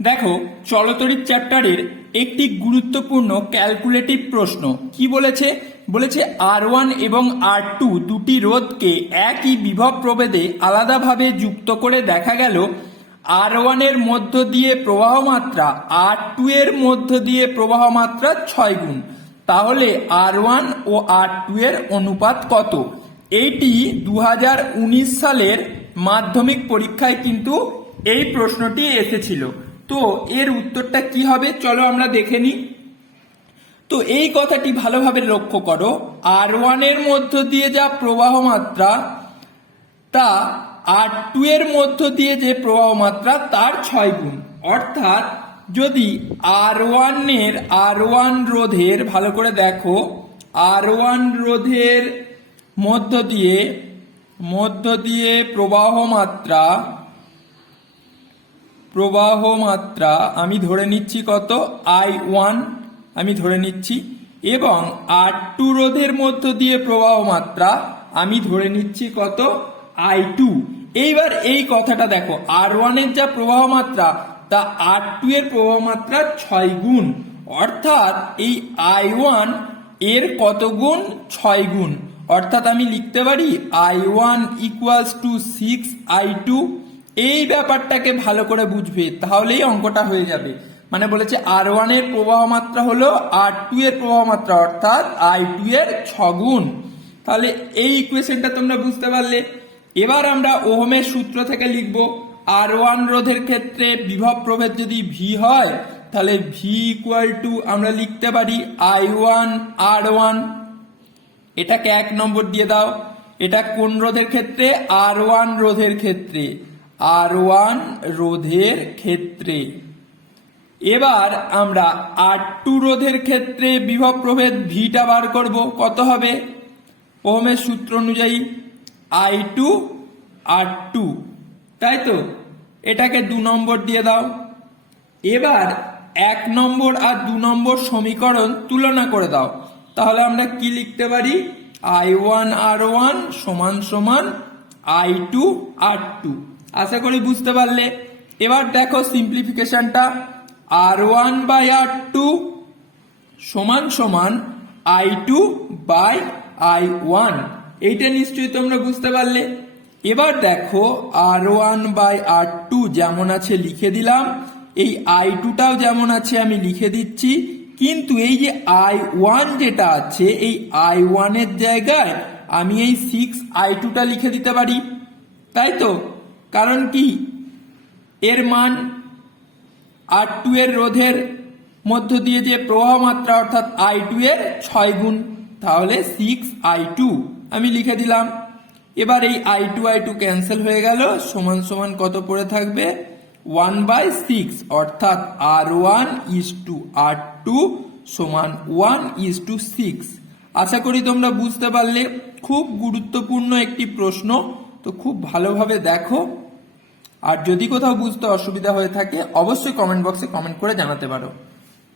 দেখো, চলতরিৎ চ্যাপ্টারের একটি গুরুত্বপূর্ণ ক্যালকুলেটিভ প্রশ্ন কি বলেছে। বলেছে R1 এবং R2 দুটি রোধকে একই বিভব প্রভেদে আলাদাভাবে যুক্ত করে দেখা গেল R1 এর মধ্য দিয়ে প্রবাহ মাত্রা R2 এর মধ্য দিয়ে প্রবাহ মাত্রা 6 গুণ। তাহলে R1 ও R2 এর অনুপাত কত? এইটি 2019 সালের মাধ্যমিক পরীক্ষায় কিন্তু এই প্রশ্নটি এসেছিল। তো এর উত্তরটা কি হবে চলো আমরা দেখে নিই। তো এই কথাটি ভালোভাবে লক্ষ্য করো, R1 এর মধ্য দিয়ে যা প্রবাহ মাত্রা তা R2 এর মধ্য দিয়ে যে প্রবাহ মাত্রা তার 6 গুণ। অর্থাৎ যদি R1 রোধের ভালো করে দেখো, R1 রোধের মধ্য দিয়ে প্রবাহ মাত্রা আমি ধরে নিচ্ছি কত, I1 আমি ধরে নিচ্ছি, এবং R2 রোধের মধ্য দিয়ে প্রবাহ মাত্রা আমি ধরে নিচ্ছি কত, I2। এইবার এই কথাটা দেখো, R1 এর যা প্রবাহ মাত্রা তা R2 এর প্রবাহ মাত্রা 6 গুণ। অর্থাৎ এই I1 এর কত গুণ, 6 গুণ। অর্থাৎ আমি লিখতে পারি I1 = 6I2। এই ব্যাপারটাকে ভালো করে বুঝবে, তাহলেই অঙ্কটা হয়ে যাবে। মানে বলেছে R1 এর প্রবাহ মাত্রা হলো R2 এর প্রবাহ মাত্রা, অর্থাৎ I2 এর 6 গুণ। তাহলে এই ইকুয়েশনটা তোমরা বুঝতে পারলে। এবার আমরা ওহমের সূত্র থেকে লিখব, R1 রোধের ক্ষেত্রে বিভব প্রভেদ যদি V হয় তাহলে V = আমরা লিখতে পারি I1 R1। এটাকে 1 নম্বর দিয়ে দাও। এটা কোন রোধের ক্ষেত্রে? R1 রোধের ক্ষেত্রে, R1 রোধের ক্ষেত্রে। এবার আমরা R2 রোধের ক্ষেত্রে বিভব প্রভেদ ভিটা বার করব। কত হবে? ওহমের সূত্র অনুযায়ী I2 R2, তাই তো? এটাকে 2 নম্বর দিয়ে দাও। এবার 1 নম্বর আর 2 নম্বর সমীকরণ তুলনা করে দাও। তাহলে আমরা কি লিখতে পারি? I1 R1 = I2 R2। আশা করি বুঝতে পারলে। এবার দেখো সিম্পলিফিকেশনটা, R1/R2 = I2/I1। এইটা নিশ্চয়ই তোমরা বুঝতে পারলে। এবার দেখো R1/R2 যেমন আছে লিখে দিলাম, এই I2টাও যেমন আছে আমি লিখে দিচ্ছি, কিন্তু এই যে I1 যেটা আছে, এই I1 এর জায়গায় আমি এই 6I2টা লিখে দিতে পারি, তাই তো? কারণ কি, এর মান R2 এর রোধের মধ্য দিয়ে যে প্রবাহ মাত্রা অর্থাৎ I2 এর 6 গুণ। তাহলে 6I2 আমি লিখে দিলাম। এবার এই I2 ক্যান্সেল হয়ে গেল, সমান কত পড়ে থাকবে? 1/6। অর্থাৎ R1 R2 1:6। আশা করি তোমরা বুঝতে পারলে। খুব গুরুত্বপূর্ণ একটি প্রশ্ন, তো খুব ভালোভাবে দেখো। আর যদি কোথাও বুঝতে অসুবিধা হয়ে থাকে অবশ্যই কমেন্ট বক্সে কমেন্ট করে জানাতে পারো।